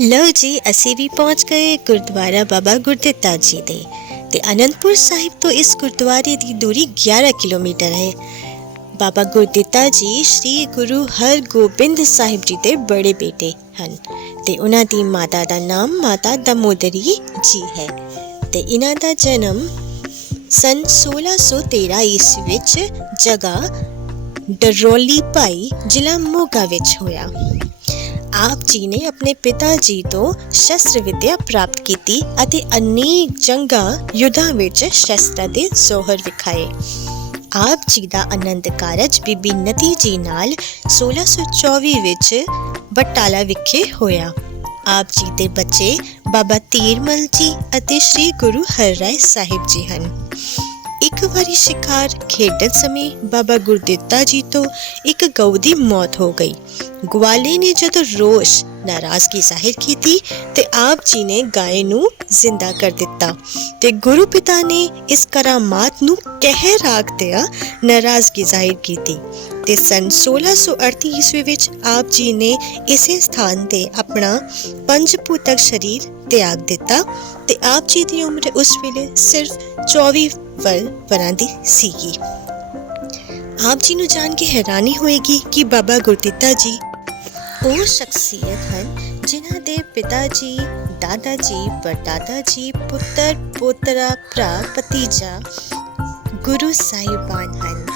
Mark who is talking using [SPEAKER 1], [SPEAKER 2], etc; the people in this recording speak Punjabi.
[SPEAKER 1] ਲਓ ਜੀ, ਅਸੀਂ ਵੀ ਪਹੁੰਚ ਗਏ ਗੁਰਦੁਆਰਾ ਬਾਬਾ ਗੁਰਦਿੱਤਾ ਜੀ ਦੇ। ਤੇ ਅਨੰਦਪੁਰ ਸਾਹਿਬ ਤੋਂ ਇਸ ਗੁਰਦੁਆਰੇ ਦੀ ਦੂਰੀ 11 ਕਿਲੋਮੀਟਰ ਹੈ। ਬਾਬਾ ਗੁਰਦਿੱਤਾ ਜੀ ਸ੍ਰੀ ਗੁਰੂ ਹਰਗੋਬਿੰਦ ਸਾਹਿਬ ਜੀ ਦੇ ਬੜੇ ਬੇਟੇ ਹਨ ਤੇ ਉਹਨਾਂ ਦੀ ਮਾਤਾ ਦਾ ਨਾਮ ਮਾਤਾ ਦਮੋਦਰੀ ਜੀ ਹੈ। ਤੇ ਇਹਨਾਂ ਦਾ ਜਨਮ ਸਨ 1613 ਈਸਵੀ ਵਿੱਚ ਜਗ੍ਹਾ ਡਰੋਲੀ ਭਾਈ ਜ਼ਿਲ੍ਹਾ ਮੋਗਾ ਵਿੱਚ ਹੋਇਆ। ਆਪ ਜੀ ਨੇ ਆਪਣੇ ਪਿਤਾ ਜੀ ਤੋਂ ਸ਼ਸਤਰ ਵਿਦਿਆ ਪ੍ਰਾਪਤ ਕੀਤੀ ਅਤੇ ਅਨੇਕ ਜੰਗਾਂ, ਯੁੱਧਾਂ ਵਿੱਚ ਸ਼ਸਤਰਾਂ ਦੇ ਜ਼ੋਹਰ ਵਿਖਾਏ। ਆਪ ਜੀ ਦਾ ਆਨੰਦ ਕਾਰਜ ਬੀਬੀ ਨਤੀ ਜੀ ਨਾਲ 1624 ਵਿੱਚ ਬਟਾਲਾ ਵਿਖੇ ਹੋਇਆ। ਆਪ ਜੀ ਦੇ ਬੱਚੇ ਬਾਬਾ ਤੀਰਮਲ ਜੀ ਅਤੇ ਸ੍ਰੀ ਗੁਰੂ ਹਰਰਾਏ ਸਾਹਿਬ ਜੀ ਹਨ। ਇੱਕ ਵਾਰੀ ਸ਼ਿਕਾਰ ਖੇਡਣ ਸਮੇਂ ਬਾਬਾ ਗੁਰਦਿੱਤਾ ਜੀ ਤੋਂ ਇੱਕ ਗਊ ਦੀ ਮੌਤ ਹੋ ਗਈ। ਗਵਾਲੇ ਨੇ ਜਦੋਂ ਰੋਸ਼, ਨਾਰਾਜ਼ਗੀ ਜ਼ਾਹਿਰ ਕੀਤੀ ਤੇ ਆਪ ਜੀ ਨੇ ਗਾਇ ਨੂੰ ਜ਼ਿੰਦਾ ਕਰ ਦਿੱਤਾ ਤੇ ਗੁਰੂ ਪਿਤਾ ਨੇ ਇਸ ਕਰਾਮਾਤ ਨੂੰ ਕਹਿਰ ਆਖਦਿਆਂ ਨਾਰਾਜ਼ਗੀ ਜ਼ਾਹਿਰ ਕੀਤੀ। ਤੇ ਸਨ। 1638 ਈਸਵੀ ਵਿੱਚ ਆਪ ਜੀ ਨੇ ਇਸੇ ਸਥਾਨ ਤੇ ਆਪਣਾ ਪੰਜ ਭੂਤਕ ਸਰੀਰ ਤਿਆਗ ਦਿੱਤਾ ਤੇ ਆਪ ਜੀ ਦੀ ਉਮਰ ਉਸ ਵੇਲੇ ਸਿਰਫ 24 ਵਰਾਂ ਦੀ ਸੀਗੀ। ਆਪ ਜੀ ਨੂੰ ਜਾਣ ਕੇ ਹੈਰਾਨੀ ਹੋਏਗੀ ਕਿ ਬਾਬਾ ਗੁਰਦਿੱਤਾ ਜੀ ਉਹ ਸ਼ਖਸੀਅਤ ਹਨ ਜਿਨ੍ਹਾਂ ਦੇ ਪਿਤਾ ਜੀ, ਦਾਦਾ ਜੀ ਪੜਦਾਦਾ ਜੀ, ਪੁੱਤਰ, ਪੋਤਰਾ, ਭਰਾ, ਭਤੀਜਾ, ਗੁਰੂ ਸਾਹਿਬਾਨ ਹਨ।